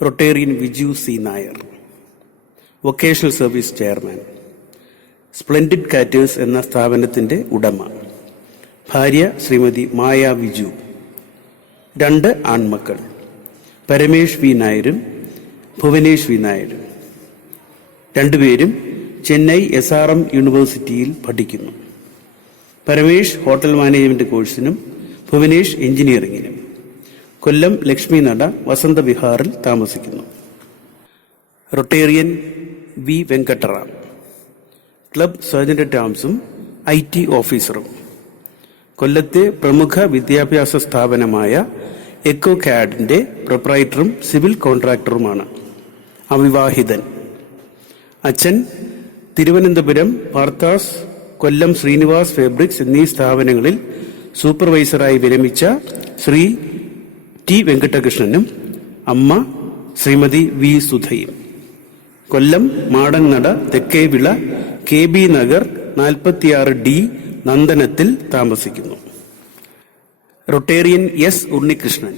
Rotarian Viju C Nair, vocational service chairman, splendid caterers എന്ന സ്ഥാപനത്തിൻ്റെ ഉടമ. ഭാര്യ ശ്രീമതി മായ വിജു. 2 ആൺമക്കൾ, പരമേഷ് വി നായരും ഭുവനേഷ് വി നായരും. രണ്ടുപേരും ചെന്നൈ SRM യൂണിവേഴ്സിറ്റിയിൽ പഠിക്കുന്നു. പരമേഷ് ഹോട്ടൽ മാനേജ്മെന്റ് കോഴ്സിനും ഭുവനേഷ് എഞ്ചിനീയറിംഗിനും. കൊല്ലം ലക്ഷ്മി നട വസന്തവിഹാറിൽ താമസിക്കുന്നു. Rotarian V Venkatram, club sergeant at ആർംസും IT ഓഫീസറും. കൊല്ലത്തെ പ്രമുഖ വിദ്യാഭ്യാസ സ്ഥാപനമായ എക്കോ കാഡിന്റെ പ്രൊപ്രൈറ്ററും സിവിൽ കോൺട്രാക്ടറുമാണ്. അവിവാഹിതൻ. അച്ഛൻ തിരുവനന്തപുരം പാർത്താസ്, കൊല്ലം ശ്രീനിവാസ് ഫാബ്രിക്സ് എന്നീ സ്ഥാപനങ്ങളിൽ സൂപ്പർവൈസറായി വിരമിച്ച ശ്രീ T വെങ്കട്ടകൃഷ്ണനും അമ്മ ശ്രീമതി വി സുധയും. കൊല്ലം മാടൻനട തെക്കേവിള KB നഗർ 46D നന്ദനത്തിൽ താമസിക്കുന്നു. Rotarian S Unnikrishnan,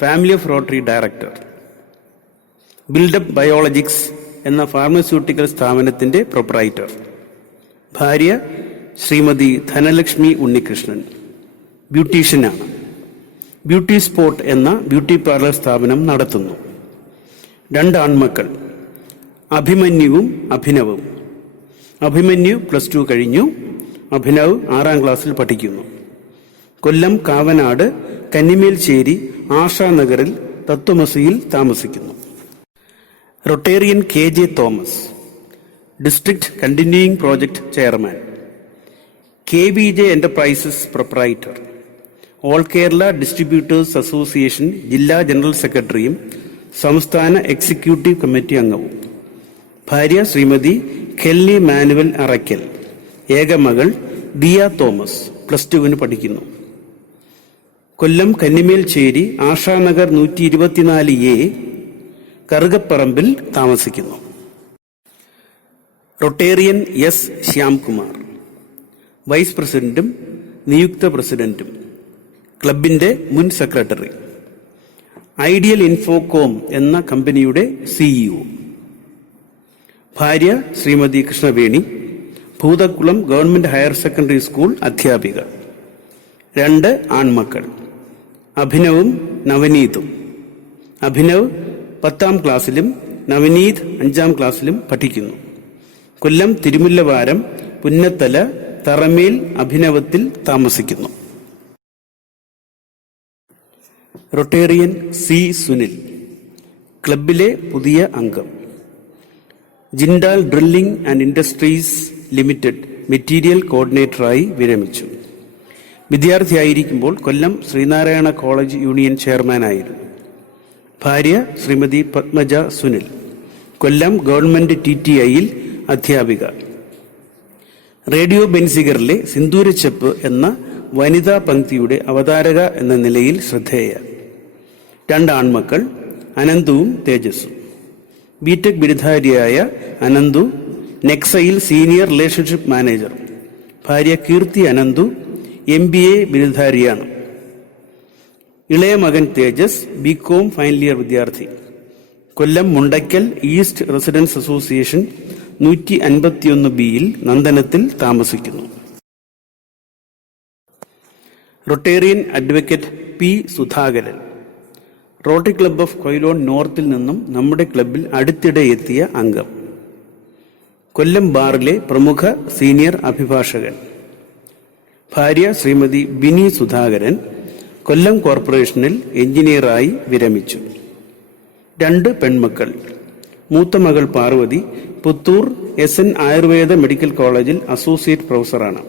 family of Rotary director. Buildup biologics എന്ന ഫാർമസ്യൂട്ടിക്കൽ സ്ഥാപനത്തിന്റെ പ്രൊപ്രൈറ്റർ. ഭാര്യ ശ്രീമതി ധനലക്ഷ്മി ഉണ്ണികൃഷ്ണൻ, ബ്യൂട്ടീഷ്യനാണ്. ബ്യൂട്ടി സ്പോട്ട് എന്ന ബ്യൂട്ടി പാർലർ സ്ഥാപനം നടത്തുന്നു. 2 ആൺമക്കൾ, അഭിമന്യുവും അഭിനവും. അഭിമന്യു +2 കഴിഞ്ഞു. അഭിനവ് 6ാം ക്ലാസ്സിൽ പഠിക്കുന്നു. കൊല്ലം കാവനാട് കന്നിമേൽശ്ശേരി ആശാനഗറിൽ തത്വമസിയിൽ താമസിക്കുന്നു. Rotarian KJ Thomas, district continuing project chairman. KBJ enterprises proprietor. All Kerala distributors association ജില്ലാ ജനറൽ സെക്രട്ടറിയും സംസ്ഥാന എക്സിക്യൂട്ടീവ് കമ്മിറ്റി അംഗവും. ഭാര്യ ശ്രീമതി കെൽനി മാനുവൽ അറയ്ക്കൽ. ഏകമകൾ ദിയ തോമസ്, +2 പഠിക്കുന്നു. കൊല്ലം കന്നിമേൽശ്ശേരി ആശാനഗർ 124A കറുകപ്പറമ്പിൽ താമസിക്കുന്നു. റൊട്ടേറിയൻ S ശ്യാംകുമാർ, വൈസ് പ്രസിഡന്റും നിയുക്ത പ്രസിഡന്റും. ക്ലബിന്റെ മുൻ സെക്രട്ടറി. ഐഡിയൽ ഇൻഫോകോം എന്ന കമ്പനിയുടെ CEO. ഭാര്യ Shrimati Krishnaveni, Bhoothakkulam government higher secondary school അധ്യാപിക. 2 ആൺമക്കൾ, അഭിനവും നവനീതും. അഭിനവ് 10ാം ക്ലാസ്സിലും നവനീത് 5ാം ക്ലാസ്സിലും പഠിക്കുന്നു. കൊല്ലം തിരുമുല്ലവാരം പുന്നത്തല തറമേൽ അഭിനവത്തിൽ താമസിക്കുന്നു. റൊട്ടേറിയൻ C സുനിൽ, ക്ലബിലെ പുതിയ അംഗം. Jindal drilling and industries limited material കോർഡിനേറ്ററായി വിരമിച്ചു. വിദ്യാർത്ഥിയായിരിക്കുമ്പോൾ കൊല്ലം ശ്രീനാരായണ കോളേജ് യൂണിയൻ ചെയർമാനായിരുന്നു. ഭാര്യ ശ്രീമതി പത്മജ സുനിൽ, കൊല്ലം ഗവൺമെന്റ് TTIയിൽ അധ്യാപിക. റേഡിയോ ബെൻസിഗറിലെ സിന്ദൂരച്ചെപ്പ് എന്ന വനിതാ പങ്ക്തിയുടെ അവതാരക എന്ന നിലയിൽ ശ്രദ്ധേയ. 2 ആൺമക്കൾ, അനന്തുവും തേജസ്സും. BTech ബിരുദധാരിയായ അനന്തു നെക്സയിൽ സീനിയർ റിലേഷൻഷിപ്പ് മാനേജർ. ഭാര്യ കീർത്തി അനന്തു MBA ബിരുദധാരിയാണ്. ഇളയ മകൻ തേജസ് BCom ഫൈനൽ ഇയർ വിദ്യാർത്ഥി. Kollam Mundakkal east residents association 151Bയിൽ നന്ദനത്തിൽ താമസിക്കുന്നു. Rotarian advocate P Sudhakaran, Rotary club of Quilon നോർത്തിൽ നിന്നും നമ്മുടെ ക്ലബിൽ അടുത്തിടെ എത്തിയ അംഗം. കൊല്ലം ബാറിലെ പ്രമുഖ സീനിയർ അഭിഭാഷകൻ. ഭാര്യ ശ്രീമതി ബിനി സുധാകരൻ, കൊല്ലം കോർപ്പറേഷനിൽ എഞ്ചിനീയറായി വിരമിച്ചു. 2 പെൺമക്കൾ, മൂത്ത മകൾ പാർവതി പുത്തൂർ SN ആയുർവേദ മെഡിക്കൽ കോളേജിൽ അസോസിയേറ്റ് പ്രൊഫസറാണ്.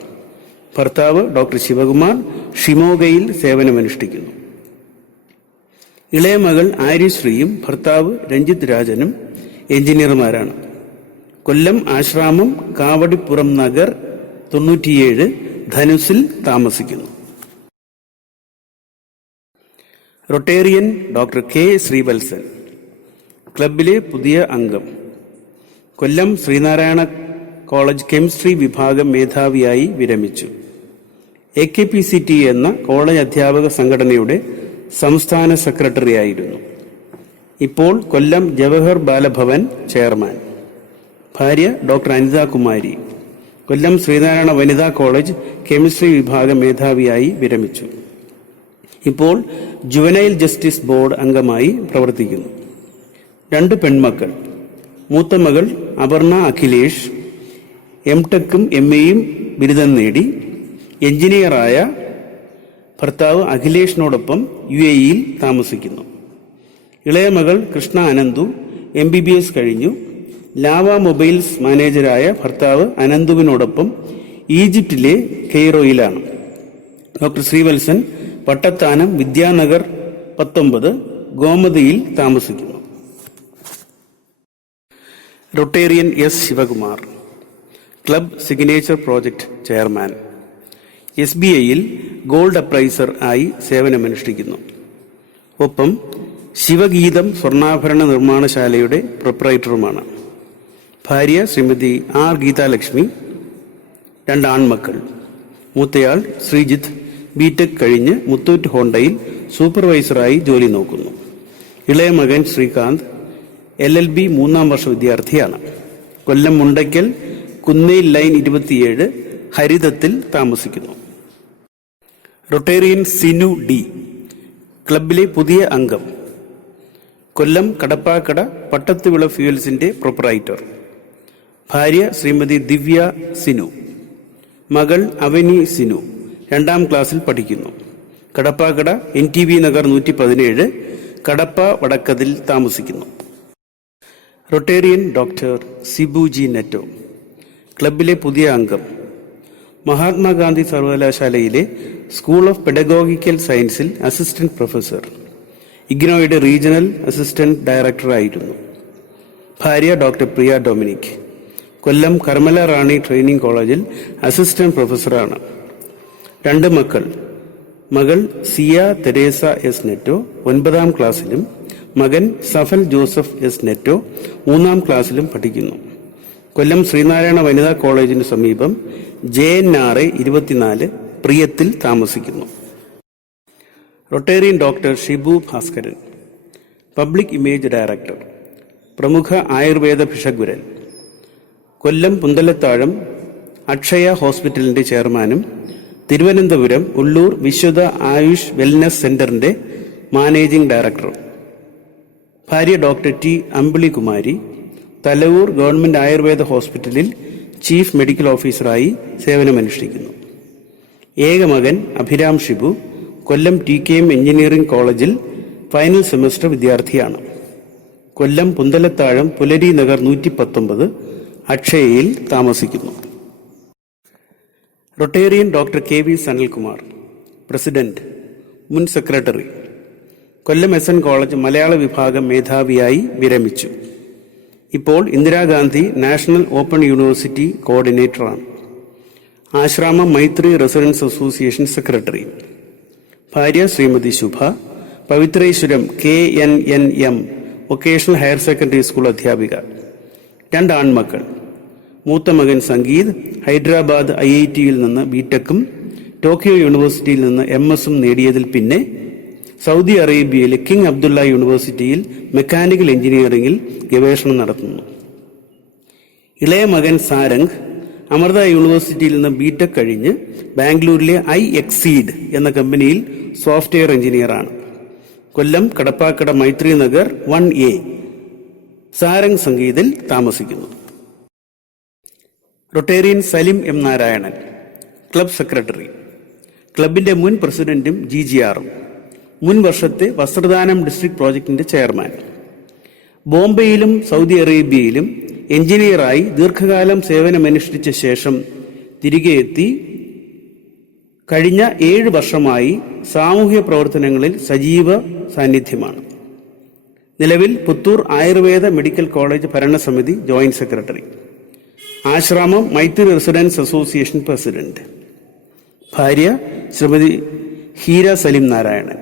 ഭർത്താവ് ഡോക്ടർ ശിവകുമാർ ഷിമോഗയിൽ സേവനമനുഷ്ഠിക്കുന്നു. ഇളയ മകൾ ആര്യശ്രീയും ഭർത്താവ് രഞ്ജിത്ത് രാജനും എഞ്ചിനീയർമാരാണ്. കൊല്ലം ആശ്രാമം കാവടിപ്പുറം നഗർ 97 ധനുസിൽ താമസിക്കുന്നു. റൊട്ടേറിയൻ ഡോക്ടർ K ശ്രീവത്സൻ, ക്ലബിലെ പുതിയ അംഗം. കൊല്ലം ശ്രീനാരായണ കോളേജ് കെമിസ്ട്രി വിഭാഗം മേധാവിയായി വിരമിച്ചു. AKPCT എന്ന കോളേജ് അധ്യാപക സംഘടനയുടെ സംസ്ഥാന സെക്രട്ടറിയായിരുന്നു. ഇപ്പോൾ കൊല്ലം ജവഹർ ബാലഭവൻ ചെയർമാൻ. ഭാര്യ ഡോക്ടർ അനിത കുമാരി. കൊല്ലം ശ്രീനാരായണ വനിതാ കോളേജ് കെമിസ്ട്രി വിഭാഗം മേധാവിയായി വിരമിച്ചു. ഇപ്പോൾ ജുവനൈൽ ജസ്റ്റിസ് ബോർഡ് അംഗമായി പ്രവർത്തിക്കുന്നു. 2 പെൺമക്കൾ. മൂത്ത മകൾ അപർണ അഖിലേഷ് എംടെക്കും MAയും ബിരുദം നേടി. എഞ്ചിനീയറായ ഭർത്താവ് അഖിലേഷിനോടൊപ്പം UAEയിൽ താമസിക്കുന്നു. ഇളയ മകൾ കൃഷ്ണ അനന്തു MBBS കഴിഞ്ഞു. ലാവ മൊബൈൽസ് മാനേജരായ ഭർത്താവ് അനന്തുവിനോടൊപ്പം ഈജിപ്തിലെ കെയ്റോയിലാണ്. ഡോക്ടർ ശ്രീവത്സൻ പട്ടത്താനം വിദ്യാനഗർ 19 ഗോമതിയിൽ താമസിക്കുന്നു. Rotarian S. Sivakumar. Club signature project chairman. SBIയിൽ ഗോൾഡ് അപ്രൈസർ ആയി സേവനമനുഷ്ഠിക്കുന്നു. ഒപ്പം ശിവഗീതം സ്വർണ്ണാഭരണ നിർമ്മാണശാലയുടെ പ്രൊപ്പറേറ്ററുമാണ്. ഭാര്യ ശ്രീമതി R. ഗീതാലക്ഷ്മി. 2 ആൺമക്കൾ. മൂത്തയാൾ ശ്രീജിത്ത് ബിടെക് കഴിഞ്ഞ് മുത്തൂറ്റ് ഹോണ്ടയിൽ സൂപ്പർവൈസറായി ജോലി നോക്കുന്നു. ഇളയ മകൻ ശ്രീകാന്ത് LLB 3-ാം വർഷ വിദ്യാർത്ഥിയാണ്. കൊല്ലം മുണ്ടയ്ക്കൽ കുന്നേൽ ലൈൻ 27 ഹരിതത്തിൽ താമസിക്കുന്നു. Rotarian Sinu D. ക്ലബിലെ പുതിയ അംഗം. കൊല്ലം കടപ്പാക്കട പട്ടത്തുവിള ഫ്യൂവൽസിന്റെ പ്രൊപ്പറൈറ്റർ. ഭാര്യ ശ്രീമതി ദിവ്യ സിനു. മകൾ അവനി സിനു 2-ാം ക്ലാസ്സിൽ പഠിക്കുന്നു. കടപ്പാക്കട NTV നഗർ 117 കടപ്പ വടക്കതിൽ താമസിക്കുന്നു. Rotarian doctor Sibu G. നെറ്റോ. ക്ലബിലെ പുതിയ അംഗം. മഹാത്മാഗാന്ധി സർവകലാശാലയിലെ സ്കൂൾ ഓഫ് പെഡഗോഗിക്കൽ സയൻസിൽ അസിസ്റ്റന്റ് പ്രൊഫസർ. ഇഗ്നോയുടെ regional assistant ഡയറക്ടറായിരുന്നു. ഭാര്യ ഡോക്ടർ പ്രിയ ഡൊമിനിക്. കൊല്ലം കർമ്മല റാണി ട്രെയിനിംഗ് കോളേജിൽ അസിസ്റ്റന്റ് പ്രൊഫസറാണ്. 2 മക്കൾ. മകൾ സിയ തെരേസ S. നെറ്റോ 9-ാം ക്ലാസ്സിലും മകൻ സഫൽ ജോസഫ് S. നെറ്റോ 3-ാം ക്ലാസ്സിലും പഠിക്കുന്നു. കൊല്ലം ശ്രീനാരായണ വനിതാ കോളേജിന് സമീപം JNRA 24 പ്രിയത്തിൽ താമസിക്കുന്നു. Rotarian doctor Shibu Bhaskaran. Public image director. പ്രമുഖ ആയുർവേദ ഭിഷഗ്വരൻ. കൊല്ലം പുന്തലത്താഴം അക്ഷയ ഹോസ്പിറ്റലിന്റെ ചെയർമാനും തിരുവനന്തപുരം ഉള്ളൂർ വിശുദ്ധ ആയുഷ് വെൽനസ് സെന്ററിന്റെ മാനേജിംഗ് ഡയറക്ടറും. ഭാര്യ ഡോക്ടർ T. അമ്പിളി കുമാരി. തലവൂർ ഗവൺമെന്റ് ആയുർവേദ ഹോസ്പിറ്റലിൽ ചീഫ് മെഡിക്കൽ ഓഫീസറായി സേവനമനുഷ്ഠിക്കുന്നു. ഏക മകൻ അഭിരാം ഷിബു. കൊല്ലം TKM എഞ്ചിനീയറിംഗ് കോളേജിൽ ഫൈനൽ സെമസ്റ്റർ വിദ്യാർത്ഥിയാണ്. കൊല്ലം പുന്തലത്താഴം പുലരി നഗർ 119 അക്ഷയയിൽ താമസിക്കുന്നു. Rotarian doctor KV Sanalkumar. President, മുൻ സെക്രട്ടറി. കൊല്ലം SN കോളേജ് മലയാള വിഭാഗം മേധാവിയായി വിരമിച്ചു. ഇപ്പോൾ Indira Gandhi national open university കോർഡിനേറ്ററാണ്. Asramam Maithri residents association secretary. ഭാര്യ ശ്രീമതി ശുഭ. Pavitreswaram KNNM vocational higher secondary school അധ്യാപിക. 2 ആൺമക്കൾ. മൂത്ത മകൻ സംഗീത് ഹൈദരാബാദ് IITയിൽ നിന്ന് ബിടെക്കും ടോക്കിയോ യൂണിവേഴ്സിറ്റിയിൽ നിന്ന് MS-ഉം നേടിയതിൽ പിന്നെ സൗദി അറേബ്യയിലെ കിങ് അബ്ദുള്ള യൂണിവേഴ്സിറ്റിയിൽ മെക്കാനിക്കൽ എഞ്ചിനീയറിംഗിൽ ഗവേഷണം നടത്തുന്നു. ഇളയ മകൻ സാരംഗ് അമൃത യൂണിവേഴ്സിറ്റിയിൽ നിന്ന് ബിടെക് കഴിഞ്ഞ് ബാംഗ്ലൂരിലെ iExceed എന്ന കമ്പനിയിൽ സോഫ്റ്റ്വെയർ എഞ്ചിനീയറാണ്. കൊല്ലം കടപ്പാക്കട മൈത്രി നഗർ 1A സാരംഗ് സംഗീതിൽ താമസിക്കുന്നു. Rotarian Salim M. Narayanan. Club secretary. ക്ലബിന്റെ മുൻ പ്രസിഡന്റും GGR-ഉം. മുൻ വർഷത്തെ വസ്ത്രദാനം ഡിസ്ട്രിക്ട് പ്രോജക്ടിന്റെ ചെയർമാൻ. ബോംബെയിലും സൗദി അറേബ്യയിലും എഞ്ചിനീയറായി ദീർഘകാലം സേവനമനുഷ്ഠിച്ച ശേഷം തിരികെ എത്തി കഴിഞ്ഞ 7 വർഷമായി സാമൂഹ്യ പ്രവർത്തനങ്ങളിൽ സജീവ സാന്നിധ്യമാണ്. നിലവിൽ പുത്തൂർ ആയുർവേദ മെഡിക്കൽ കോളേജ് ഭരണസമിതി joint secretary. Ashramam Maithri residents association president. ഭാര്യ ശ്രീമതി ഹീര സലിം നാരായണൻ.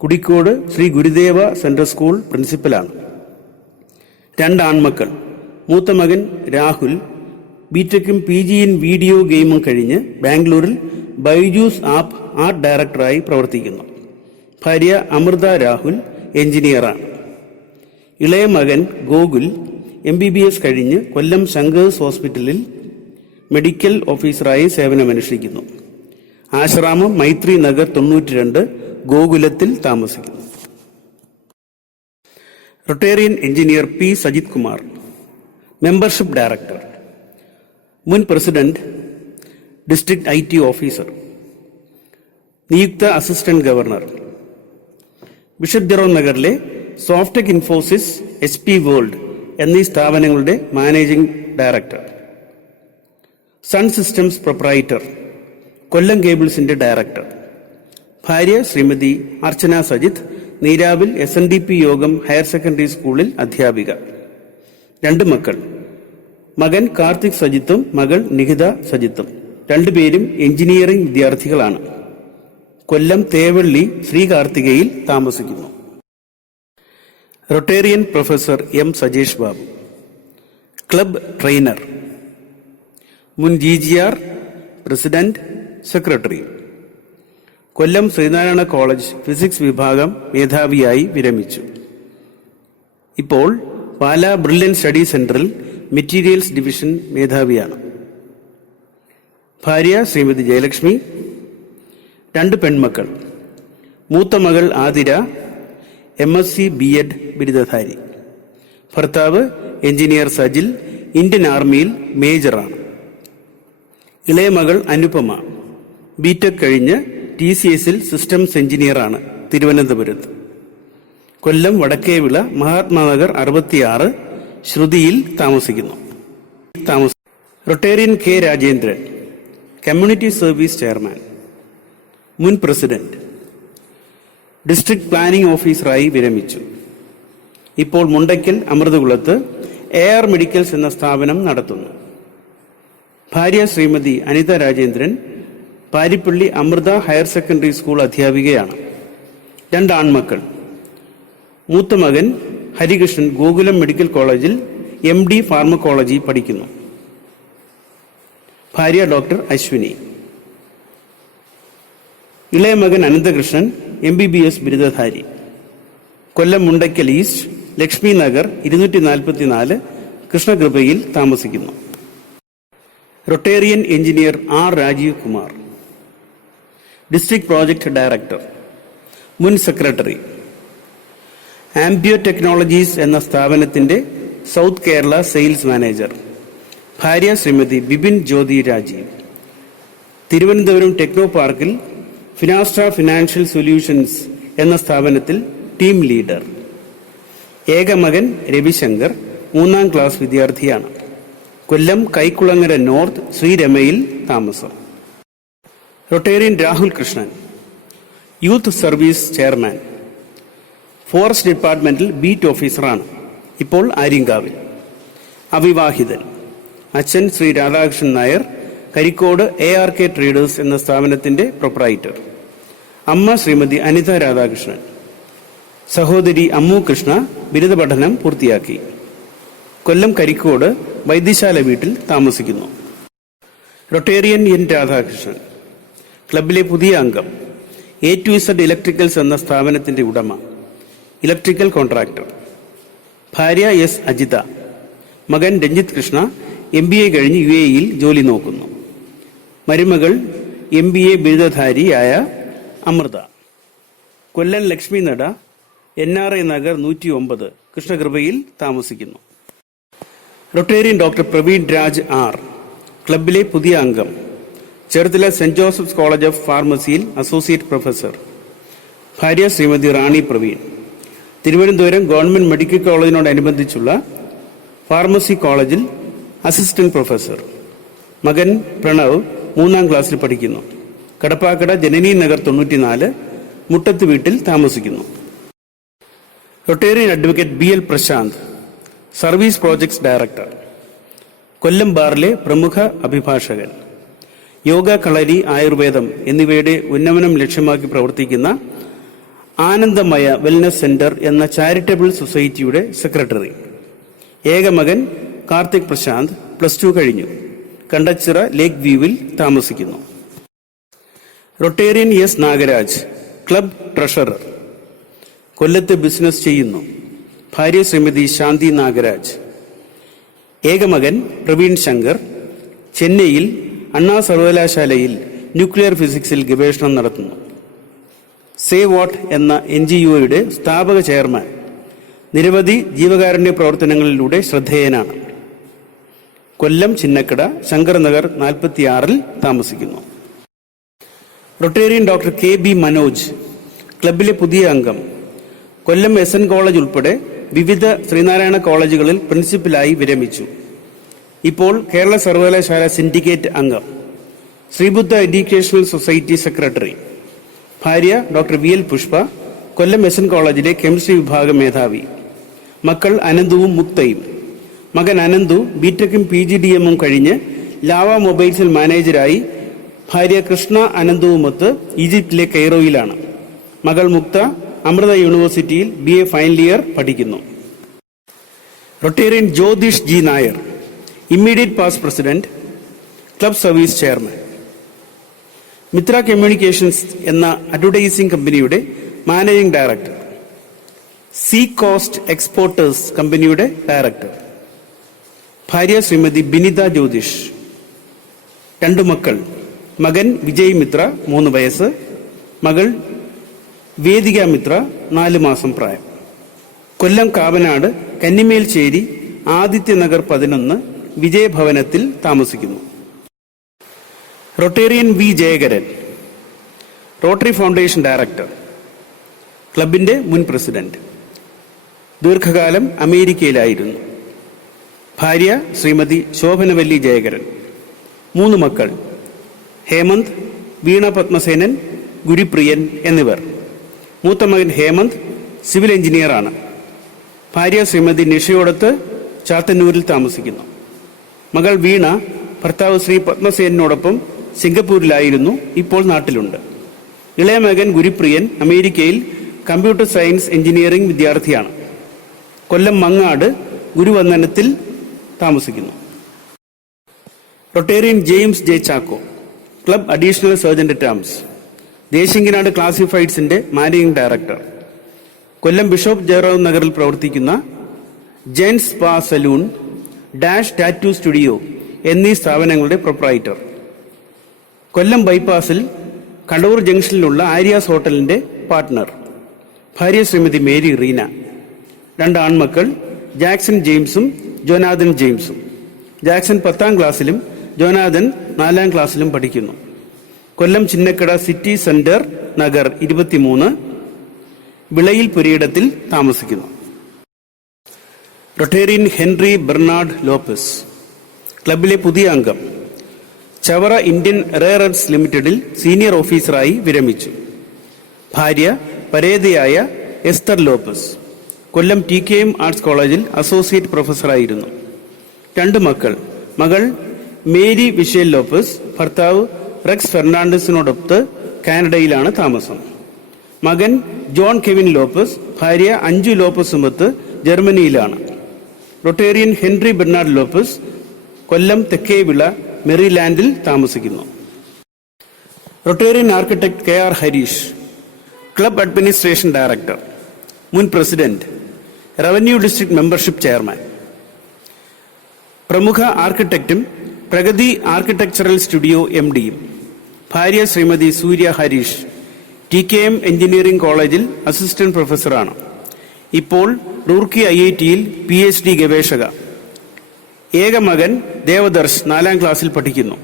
കുടിക്കോട് ശ്രീ ഗുരുദേവ സെൻട്രൽ സ്കൂൾ പ്രിൻസിപ്പലാണ്. 2 ആൺമക്കൾ. മൂത്ത മകൻ രാഹുൽ ബിടെക്കും PG ഇൻ വീഡിയോ ഗെയിമും കഴിഞ്ഞ് ബാംഗ്ലൂരിൽ ബൈജൂസ് ആപ്പ് ആർട്ട് ഡയറക്ടറായി പ്രവർത്തിക്കുന്നു. ഭാര്യ അമൃത രാഹുൽ എഞ്ചിനീയറാണ്. ഇളയ മകൻ ഗോകുൽ MBBS കഴിഞ്ഞ് കൊല്ലം ശങ്കേഴ്സ് ഹോസ്പിറ്റലിൽ മെഡിക്കൽ ഓഫീസറായി സേവനമനുഷ്ഠിക്കുന്നു. ആശ്രാമം മൈത്രി നഗർ 92 ഗോകുലത്തിൽ താമസിക്കുന്നു. Rotarian engineer P. Sajith Kumar, membership director, മുൻ പ്രസിഡന്റ്, ഡിസ്ട്രിക്ട് IT ഓഫീസർ, നിയുക്ത അസിസ്റ്റന്റ് ഗവർണർ, ബിഷപ്പ് ജെറോം നഗറിലെ സോഫ്റ്റ്ടെക് ഇൻഫോസിസ്, HP വേൾഡ് എന്നീ സ്ഥാപനങ്ങളുടെ മാനേജിംഗ് ഡയറക്ടർ, സൺ സിസ്റ്റംസ് പ്രൊപ്രൈറ്റർ, കൊല്ലം കേബിൾസിന്റെ ഡയറക്ടർ. ഭാര്യ ശ്രീമതി അർച്ചന സജിത്ത്, നീരാവിൽ SNDP യോഗം ഹയർ സെക്കൻഡറി സ്കൂളിൽ അധ്യാപിക. 2 മക്കൾ, മകൻ കാർത്തിക് സജിത്തും മകൾ നിഹിത സജിത്തും. 2 പേരും എഞ്ചിനീയറിംഗ് വിദ്യാർത്ഥികളാണ്. കൊല്ലം തേവള്ളി ശ്രീ കാർത്തികയിൽ താമസിക്കുന്നു. Rotarian professor M. Sajesh Babu, club trainer, മുൻ GGR പ്രസിഡന്റ്, സെക്രട്ടറി. കൊല്ലം ശ്രീനാരായണ കോളേജ് ഫിസിക്സ് വിഭാഗം മേധാവിയായി വിരമിച്ചു. ഇപ്പോൾ പാലാ ബ്രില്യൻ സ്റ്റഡി സെന്ററിൽ മെറ്റീരിയൽസ് ഡിവിഷൻ മേധാവിയാണ്. ഭാര്യ ശ്രീമതി ജയലക്ഷ്മി. 2 പെൺമക്കൾ, മൂത്ത മകൾ ആതിര MSc B.Ed ബിരുദധാരി. ഭർത്താവ് എഞ്ചിനീയർ സജിൽ, ഇന്ത്യൻ ആർമിയിൽ മേജറാണ്. ഇളയ മകൾ അനുപമ, B.Tech കഴിഞ്ഞ് TCSൽ സിസ്റ്റംസ് എഞ്ചിനീയറാണ്, തിരുവനന്തപുരത്ത്. കൊല്ലം വടക്കേവിള മഹാത്മാനഗർ 66 ശ്രുതിയിൽ താമസിക്കുന്നു. Rotarian K. Rajendran, community service chairman, മുൻ പ്രസിഡന്റ്, ഡിസ്ട്രിക്ട് പ്ലാനിംഗ് ഓഫീസറായി വിരമിച്ചു. ഇപ്പോൾ മുണ്ടയ്ക്കൽ അമൃതകുളത്ത് AR മെഡിക്കൽസ് എന്ന സ്ഥാപനം നടത്തുന്നു. ഭാര്യ Shrimati Anitha Rajendran, Paripally Amrita higher secondary school അധ്യാപികയാണ്. 2 ആൺമക്കൾ, മൂത്ത മകൻ ഹരികൃഷ്ണൻ ഗോകുലം മെഡിക്കൽ കോളേജിൽ MD ഫാർമക്കോളജി പഠിക്കുന്നു. ഭാര്യ ഡോക്ടർ അശ്വിനി. ഇളയ മകൻ അനന്തകൃഷ്ണൻ MBBS ബിരുദധാരി. കൊല്ലം മുണ്ടയ്ക്കൽ ഈസ്റ്റ് ലക്ഷ്മി നഗർ 244 കൃഷ്ണകൃപയിൽ താമസിക്കുന്നു. Rotarian engineer R. Rajeev Kumar, district project director, മുൻ സെക്രട്ടറി. ആംബിയോ ടെക്നോളജീസ് എന്ന സ്ഥാപനത്തിന്റെ സൗത്ത് കേരള സെയിൽസ് മാനേജർ. ഭാര്യ ശ്രീമതി ബിപിൻ ജ്യോതി രാജീവ്. തിരുവനന്തപുരം ടെക്നോ പാർക്കിൽ ഫിനാസ്ട്ര ഫിനാൻഷ്യൽ സൊല്യൂഷൻസ് എന്ന സ്ഥാപനത്തിൽ ടീം ലീഡർ. ഏക മകൻ രവിശങ്കർ, 3ാം ക്ലാസ് വിദ്യാർത്ഥിയാണ്. കൊല്ലം കൈക്കുളങ്ങര നോർത്ത് ശ്രീരമയിൽ താമസം. Rotarian Rahul Krishnan, youth service chairman, forest ഡിപ്പാർട്ട്മെന്റിൽ ബീറ്റ് ഓഫീസറാണ്. ഇപ്പോൾ ആര്യങ്കാവിൽ. അവിവാഹിതൻ. അച്ഛൻ ശ്രീ രാധാകൃഷ്ണൻ നായർ, കരിക്കോട് ARK ട്രേഡേഴ്സ് എന്ന സ്ഥാപനത്തിന്റെ പ്രൊപ്രൈറ്റർ. അമ്മ ശ്രീമതി അനിത രാധാകൃഷ്ണൻ. സഹോദരി അമ്മു കൃഷ്ണ ബിരുദ പഠനം പൂർത്തിയാക്കി. കൊല്ലം കരിക്കോട് വൈദ്യശാല വീട്ടിൽ താമസിക്കുന്നു. Rotarian N. രാധാകൃഷ്ണൻ, ക്ലബിലെ പുതിയ അംഗം. A to Z ഇലക്ട്രിക്കൽസ് എന്ന സ്ഥാപനത്തിന്റെ ഉടമ, ഇലക്ട്രിക്കൽ കോൺട്രാക്ടർ. ഭാര്യ S. അജിത. മകൻ രഞ്ജിത്ത് കൃഷ്ണ MBA കഴിഞ്ഞ് UAEയിൽ ജോലി നോക്കുന്നു. മരുമകൾ MBA ബിരുദധാരിയായ അമൃത. കൊല്ലം ലക്ഷ്മി നട NRI നഗർ 109 കൃഷ്ണകൃപയിൽ താമസിക്കുന്നു. Rotarian doctor Praveen Raj R, ക്ലബിലെ പുതിയ അംഗം. Cherthala saint Joseph's college of ഫാർമസിയിൽ അസോസിയേറ്റ് പ്രൊഫസർ. ഭാര്യ ശ്രീമതി റാണി പ്രവീൺ. തിരുവനന്തപുരം ഗവൺമെന്റ് മെഡിക്കൽ കോളേജിനോടനുബന്ധിച്ചുള്ള ഫാർമസി കോളേജിൽ അസിസ്റ്റന്റ് പ്രൊഫസർ. മകൻ പ്രണവ് 3ാം ക്ലാസ്സിൽ പഠിക്കുന്നു. കടപ്പാക്കട ജനനി നഗർ 94 മുട്ടത്ത് വീട്ടിൽ താമസിക്കുന്നു. Rotarian advocate BL Prashanth, service projects director. Kollam ബാറിലെ പ്രമുഖ അഭിഭാഷകൻ. യോഗ, കളരി, ആയുർവേദം എന്നിവയുടെ ഉന്നമനം ലക്ഷ്യമാക്കി പ്രവർത്തിക്കുന്ന ആനന്ദമയ വെൽനസ് സെന്റർ എന്ന ചാരിറ്റബിൾ സൊസൈറ്റിയുടെ സെക്രട്ടറി. ഏക മകൻ കാർത്തിക് പ്രശാന്ത്, +2 കഴിഞ്ഞു. കണ്ടച്ചിറ ലേക്ക് വ്യൂവിൽ താമസിക്കുന്നു. Rotarian S. Nagaraj, club treasurer. കൊല്ലത്ത് ബിസിനസ് ചെയ്യുന്നു. ഭാര്യ ശ്രീമതി ശാന്തി നാഗരാജ്. ഏകമകൻ പ്രവീൺ ശങ്കർ ചെന്നൈയിൽ അണ്ണാ സർവകലാശാലയിൽ ന്യൂക്ലിയർ ഫിസിക്സിൽ ഗവേഷണം നടത്തുന്നു. സേവ് വാട്ട് എന്ന NGOയുടെ സ്ഥാപക ചെയർമാൻ. നിരവധി ജീവകാരുണ്യ പ്രവർത്തനങ്ങളിലൂടെ ശ്രദ്ധേയനാണ്. കൊല്ലം ചിന്നക്കട ശങ്കർ നഗർ 46 താമസിക്കുന്നു. റൊട്ടേറിയൻ ഡോക്ടർ KB മനോജ് ക്ലബിലെ പുതിയ അംഗം. കൊല്ലം SN കോളേജ് ഉൾപ്പെടെ വിവിധ ശ്രീനാരായണ കോളേജുകളിൽ പ്രിൻസിപ്പലായി വിരമിച്ചു. ഇപ്പോൾ കേരള സർവകലാശാല സിൻഡിക്കേറ്റ് അംഗം. ശ്രീബുദ്ധ എഡ്യൂക്കേഷണൽ സൊസൈറ്റി സെക്രട്ടറി. ഭാര്യ ഡോക്ടർ VL പുഷ്പ കൊല്ലം SN കോളേജിലെ കെമിസ്ട്രി വിഭാഗം മേധാവി. മക്കൾ അനന്തുവും മുക്തയും. മകൻ അനന്തു ബിടെക്കും PGDM-ഉം കഴിഞ്ഞ് ലാവ മൊബൈൽസിൽ മാനേജരായി. ഭാര്യ കൃഷ്ണ അനന്തുവുമൊത്ത് ഈജിപ്തിലെ കെയ്റോയിലാണ്. മകൾ മുക്ത അമൃത യൂണിവേഴ്സിറ്റിയിൽ BA ഫൈനൽ ഇയർ പഠിക്കുന്നു. Rotarian Jyothish G Nair immediate past president, club service chairman. Mitra communications എന്ന അഡ്വർടൈസിംഗ് കമ്പനിയുടെ managing director. Sea coast exporters കമ്പനിയുടെ ഡയറക്ടർ. ഭാര്യ ശ്രീമതി ബിനിത ജ്യോതിഷ്. 2 മക്കൾ. മകൻ വിജയ് മിത്ര 3 വയസ്സ്, മകൾ വേദിക മിത്ര 4 മാസം പ്രായം. കൊല്ലം കാവനാട് കന്നിമേൽശ്ശേരി ആദിത്യനഗർ 11 വിജയഭവനത്തിൽ താമസിക്കുന്നു. Rotarian V Jayakaran Rotary foundation director, ക്ലബിന്റെ മുൻ പ്രസിഡന്റ്. ദീർഘകാലം അമേരിക്കയിലായിരുന്നു. ഭാര്യ ശ്രീമതി ശോഭനവല്ലി ജയകരൻ. 3 മക്കൾ. ഹേമന്ത്, വീണ പത്മസേനൻ, ഗുരുപ്രിയൻ എന്നിവർ. മൂത്ത മകൻ ഹേമന്ത് സിവിൽ എഞ്ചിനീയറാണ്. ഭാര്യ ശ്രീമതി നിഷയോടത്ത് ചാത്തന്നൂരിൽ താമസിക്കുന്നു. മകൾ വീണ ഭർത്താവ് ശ്രീ പത്മസേനോടൊപ്പം സിംഗപ്പൂരിലായിരുന്നു, ഇപ്പോൾ നാട്ടിലുണ്ട്. ഇളയ മകൻ ഗുരുപ്രിയൻ അമേരിക്കയിൽ കമ്പ്യൂട്ടർ സയൻസ് എഞ്ചിനീയറിംഗ് വിദ്യാർത്ഥിയാണ്. കൊല്ലം മങ്ങാട് ഗുരുവന്ദനത്തിൽ താമസിക്കുന്നു. Rotarian James J Chacko club additional sergeant at arms, Desinganad ക്ലാസിഫൈഡ്സിന്റെ managing director. Kollam bishop Jayaram നഗറിൽ പ്രവർത്തിക്കുന്ന gents spa salon, dash tattoo studio എന്നീ സ്ഥാപനങ്ങളുടെ പ്രൊപ്രൈറ്റർ. കൊല്ലം ബൈപ്പാസിൽ കടൂർ ജംഗ്ഷനിലുള്ള ആര്യാസ് ഹോട്ടലിന്റെ പാർട്ട്ണർ. ഭാര്യ ശ്രീമതി മേരി റീന. 2 ആൺമക്കൾ, ജാക്സൺ ജെയിംസും ജോനാഥൻ ജെയിംസും. ജാക്സൺ 10ാം ക്ലാസ്സിലും ജോനാഥൻ 4ാം ക്ലാസ്സിലും പഠിക്കുന്നു. കൊല്ലം ചിന്നക്കട സിറ്റി സെന്റർ നഗർ 23 വിളയിൽ പുരയിടത്തിൽ താമസിക്കുന്നു. റൊട്ടേറിയൻ ഹെൻറി ബെർണാഡ് ലോപ്പസ് ക്ലബിലെ പുതിയ അംഗം. ചവറ ഇന്ത്യൻ റെയർ എർത്ത്സ് ലിമിറ്റഡിൽ സീനിയർ ഓഫീസറായി വിരമിച്ചു. ഭാര്യ പരേതയായ Esther Lopez. Kollam TKM arts കോളേജിൽ അസോസിയേറ്റ് പ്രൊഫസറായിരുന്നു. 2 മക്കൾ. മകൾ മേരി വിഷേൽ ലോപ്പസ് ഭർത്താവ് റെക്സ് ഫെർണാണ്ടസിനോടൊത്ത് കാനഡയിലാണ് താമസം. മകൻ ജോൺ കെവിൻ ലോപ്പസ് ഭാര്യ അഞ്ജു ലോപ്പസുമൊത്ത് ജർമ്മനിയിലാണ്. Rotarian Henry Bernard Lopez Kollam Thekkevila മെറിലാൻഡിൽ താമസിക്കുന്നു. Rotarian architect KR Harish club administration director, മുൻ president, revenue district membership chairman. പ്രമുഖ ആർക്കിടെക്റ്റും പ്രഗതി ആർക്കിടെക്ചറൽ സ്റ്റുഡിയോ MD-യും. ഭാര്യ ശ്രീമതി സൂര്യ ഹരീഷ് TKM എഞ്ചിനീയറിംഗ് കോളേജിൽ അസിസ്റ്റന്റ് പ്രൊഫസറാണ്. ഇപ്പോൾ റൂർക്കി IIT-യിൽ PhD ഗവേഷക. ഏക മകൻ ദേവദർശ് 4ാം ക്ലാസ്സിൽ പഠിക്കുന്നു.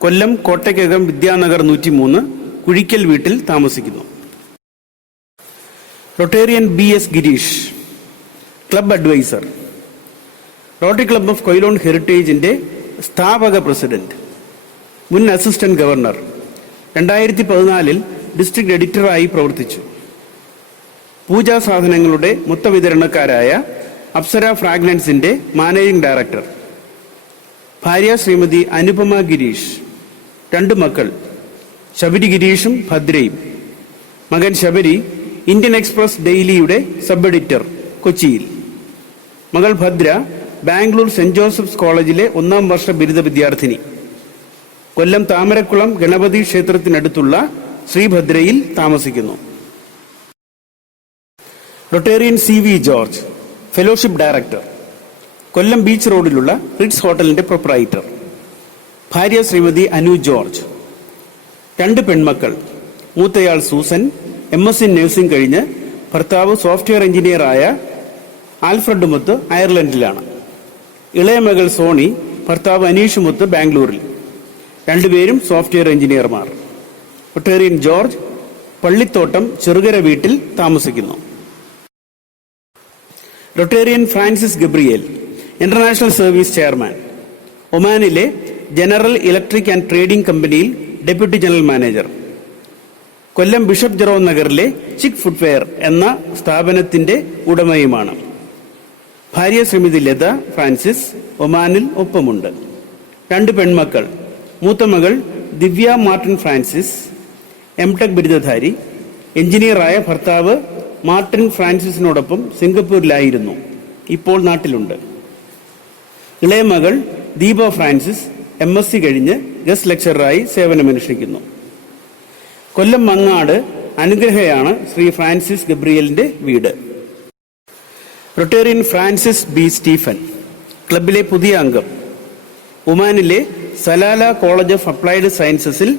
കൊല്ലം കോട്ടയ്ക്കകം വിദ്യാനഗർ 103 കുഴിക്കൽ വീട്ടിൽ താമസിക്കുന്നു. Rotarian BS Girish club adviser. Rotary club of Quilon ഹെറിറ്റേജിന്റെ സ്ഥാപക പ്രസിഡന്റ്, മുൻ അസിസ്റ്റന്റ് ഗവർണർ. 2014 ഡിസ്ട്രിക്ട് എഡിറ്ററായി പ്രവർത്തിച്ചു. പൂജാ സാധനങ്ങളുടെ മൊത്തവിതരണക്കാരായ അപ്സര ഫ്രാഗ്രൻസിന്റെ മാനേജിംഗ് ഡയറക്ടർ. ഭാര്യ ശ്രീമതി അനുപമ ഗിരീഷ്. 2 മക്കൾ, ശബരി ഗിരീഷും ഭദ്രയും. മകൻ ശബരി ഇന്ത്യൻ എക്സ്പ്രസ് ഡെയിലിയുടെ സബ് എഡിറ്റർ കൊച്ചിയിൽ. മകൾ ഭദ്ര ബാംഗ്ലൂർ സെന്റ് ജോസഫ്സ് കോളേജിലെ 1ാം വർഷ ബിരുദ വിദ്യാർത്ഥിനി. കൊല്ലം താമരക്കുളം ഗണപതി ക്ഷേത്രത്തിനടുത്തുള്ള ശ്രീഭദ്രയിൽ താമസിക്കുന്നു. Rotarian CV George fellowship director. Kollam beach റോഡിലുള്ള റിറ്റ്സ് ഹോട്ടലിന്റെ പ്രൊപ്രൈറ്റർ. ഭാര്യ ശ്രീമതി അനു ജോർജ്. 2 പെൺമക്കൾ. മൂത്തയാൾ സൂസൻ, MSc നഴ്സിംഗ് കഴിഞ്ഞ് ഭർത്താവ് സോഫ്റ്റ്വെയർ എഞ്ചിനീയറായ ആൽഫ്രഡുമൊത്ത് അയർലൻഡിലാണ്. ഇളയ മകൾ സോണി, ഭർത്താവ് അനീഷുമൊത്ത് ബാംഗ്ലൂരിൽ. 2 പേരും സോഫ്റ്റ്വെയർ എഞ്ചിനീയർമാർ. റൊട്ടേറിയൻ ജോർജ് പള്ളിത്തോട്ടം ചെറുകര വീട്ടിൽ താമസിക്കുന്നു. Rotarian Francis Gabriel, international service chairman. ഒമാനിലെ ജനറൽ ഇലക്ട്രിക് ആൻഡ് ട്രേഡിംഗ് കമ്പനിയിൽ ഡെപ്യൂട്ടി ജനറൽ മാനേജർ. കൊല്ലം ബിഷപ്പ് ജെറോം നഗറിലെ ചിക് ഫുട്വെയർ എന്ന സ്ഥാപനത്തിന്റെ ഉടമയുമാണ്. ഭാര്യ ശ്രീമതി ലത ഫ്രാൻസിസ് ഒമാനിൽ ഒപ്പമുണ്ട്. 2 പെൺമക്കൾ. മൂത്ത മകൾ ദിവ്യ മാർട്ടിൻ ഫ്രാൻസിസ്, MTech ബിരുദധാരി. എഞ്ചിനീയറായ ഭർത്താവ് മാർട്ടിൻ ഫ്രാൻസിസിനോടൊപ്പം സിംഗപ്പൂരിലായിരുന്നു, ഇപ്പോൾ നാട്ടിലുണ്ട്. ഇളയ മകൾ ദീപ ഫ്രാൻസിസ് MSc കഴിഞ്ഞ് ഗസ്റ്റ് ലെക്ചററായി സേവനമനുഷ്ഠിക്കുന്നു. കൊല്ലം മങ്ങാട് അനുഗ്രഹയാണ് ശ്രീ ഫ്രാൻസിസ് ഗബ്രിയലിന്റെ വീട്. റൊട്ടേറിയൻ ഫ്രാൻസിസ് ബി സ്റ്റീഫൻ, ക്ലബിലെ പുതിയ അംഗം. ഒമാനിലെ സലാല കോളേജ് ഓഫ് അപ്ലൈഡ് സയൻസസിൽ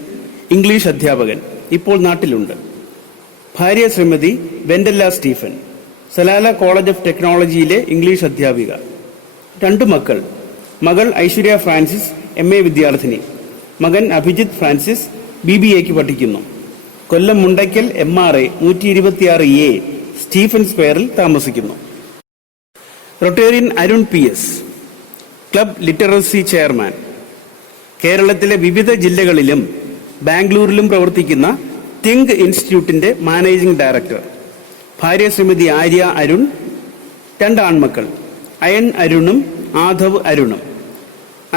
ഇംഗ്ലീഷ് അധ്യാപകൻ, ഇപ്പോൾ നാട്ടിലുണ്ട്. ഭാര്യ Shrimati Wendella Stephen, Salalah college of ടെക്നോളജിയിലെ ഇംഗ്ലീഷ് അധ്യാപിക. 2 മക്കൾ. മകൾ ഐശ്വര്യ ഫ്രാൻസിസ് MA വിദ്യാർത്ഥിനി. മകൻ അഭിജിത്ത് ഫ്രാൻസിസ് BBAക്ക് പഠിക്കുന്നു. കൊല്ലം മുണ്ടയ്ക്കൽ MRA 126A സ്റ്റീഫൻ സ്ക്വയറിൽ താമസിക്കുന്നു. Rotarian Arun PS, club literacy chairman. കേരളത്തിലെ വിവിധ ജില്ലകളിലും ബാംഗ്ലൂരിലും പ്രവർത്തിക്കുന്ന തിങ്ക് ഇൻസ്റ്റിറ്റ്യൂട്ടിന്റെ മാനേജിംഗ് ഡയറക്ടർ. ഭാര്യ ശ്രീമതി ആര്യ അരുൺ. 2 ആൺമക്കൾ, അയൺ അരുണും ആധവ് അരുണും.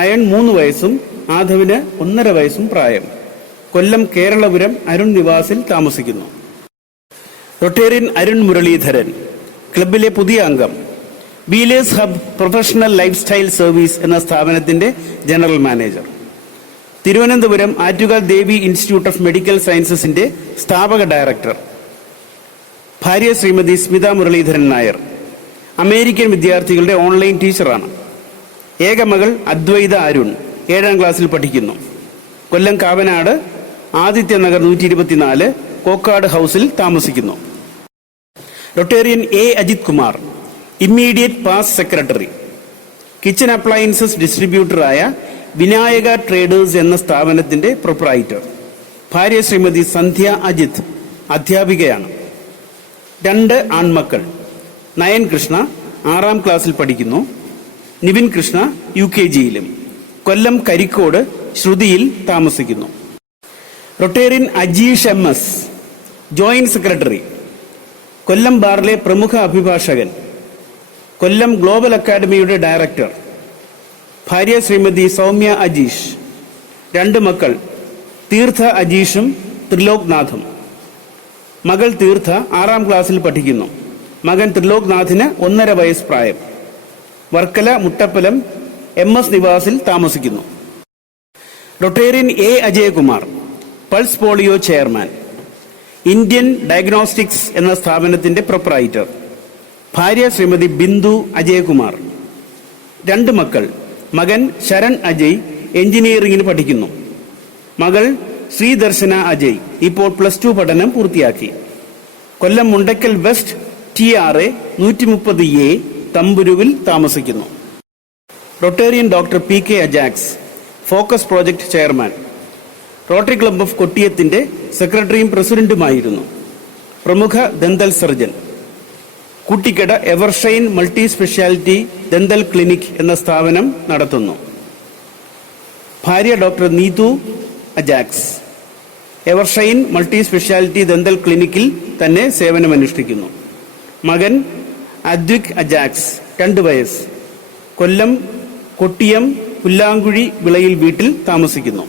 അയൺ 3 വയസ്സും ആധവിന് 1.5 വയസ്സും പ്രായം. കൊല്ലം കേരളപുരം അരുൺ നിവാസിൽ താമസിക്കുന്നു. റൊട്ടേറിയൻ അരുൺ മുരളീധരൻ, ക്ലബിലെ പുതിയ അംഗം. Beelers hub professional life style service എന്ന സ്ഥാപനത്തിന്റെ general manager. Thiruvananthapuram Attukal Devi institute of medical സയൻസസിന്റെ സ്ഥാപക ഡയറക്ടർ. ഭാര്യ ശ്രീമതി സ്മിത മുരളീധരൻ നായർ, അമേരിക്കൻ വിദ്യാർത്ഥികളുടെ ഓൺലൈൻ ടീച്ചറാണ്. ഏകമകൾ അദ്വൈത അരുൺ, 7ാം ക്ലാസ്സിൽ പഠിക്കുന്നു. കൊല്ലം കാവനാട് ആദിത്യ നഗർ 124 കോക്കാട് ഹൗസിൽ താമസിക്കുന്നു. Rotarian A Ajith Kumar, immediate past secretary. Kitchen appliances ഡിസ്ട്രിബ്യൂട്ടറായ വിനായക ട്രേഡേഴ്സ് എന്ന സ്ഥാപനത്തിന്റെ പ്രൊപ്രൈറ്റർ. ഭാര്യ ശ്രീമതി സന്ധ്യ അജിത്, അധ്യാപികയാണ്. 2 ആൺമക്കൾ. നയൻ കൃഷ്ണ 6ാം ക്ലാസ്സിൽ പഠിക്കുന്നു. നിവിൻ കൃഷ്ണ UKGയിലും. കൊല്ലം കരിക്കോട് ശ്രുതിയിൽ താമസിക്കുന്നു. Rotarian Ajeesh MS, joint secretary. Kollam ബാറിലെ പ്രമുഖ അഭിഭാഷകൻ. കൊല്ലം ഗ്ലോബൽ അക്കാദമിയുടെ ഡയറക്ടർ. ഭാര്യ ശ്രീമതി സൗമ്യ അജീഷ്. 2 മക്കൾ, തീർത്ഥ അജീഷും ത്രിലോക് നാഥും. മകൾ തീർത്ഥ 6ാം ക്ലാസ്സിൽ പഠിക്കുന്നു. മകൻ ത്രിലോക് നാഥിന് 1.5 വയസ്സ് പ്രായം. വർക്കല മുട്ടപ്പലം MS നിവാസിൽ താമസിക്കുന്നു. Rotarian A Ajayakumar, pulse polio chairman. Indian diagnostics എന്ന സ്ഥാപനത്തിന്റെ പ്രൊപ്രൈറ്റർ. ഭാര്യ ശ്രീമതി ബിന്ദു അജയകുമാർ. 2 മക്കൾ. മകൻ ശരൺ അജയ് എഞ്ചിനീയറിംഗിന് പഠിക്കുന്നു. മകൾ ശ്രീദർശന അജയ് ഇപ്പോൾ +2 പഠനം പൂർത്തിയാക്കി. Kollam Mundakkal west TRA 130A തമ്പുരുവിൽ താമസിക്കുന്നു. Rotarian doctor PK Ajax, focus project chairman. Rotary club of കൊട്ടിയത്തിന്റെ സെക്രട്ടറിയും പ്രസിഡന്റുമായിരുന്നു. പ്രമുഖ dental surgeon. Kuttikkada Evershine multi speciality dental clinic എന്ന സ്ഥാപനം നടത്തുന്നു. ഭാര്യ doctor Neethu Ajax, Evershine multi speciality dental ക്ലിനിക്കിൽ തന്നെ സേവനമനുഷ്ഠിക്കുന്നു. മകൻ അദ്വിക് അജാക്സ്, 2 വയസ്സ്. കൊല്ലം കൊട്ടിയം പുല്ലാങ്കുഴി വിളയിൽ വീട്ടിൽ താമസിക്കുന്നു.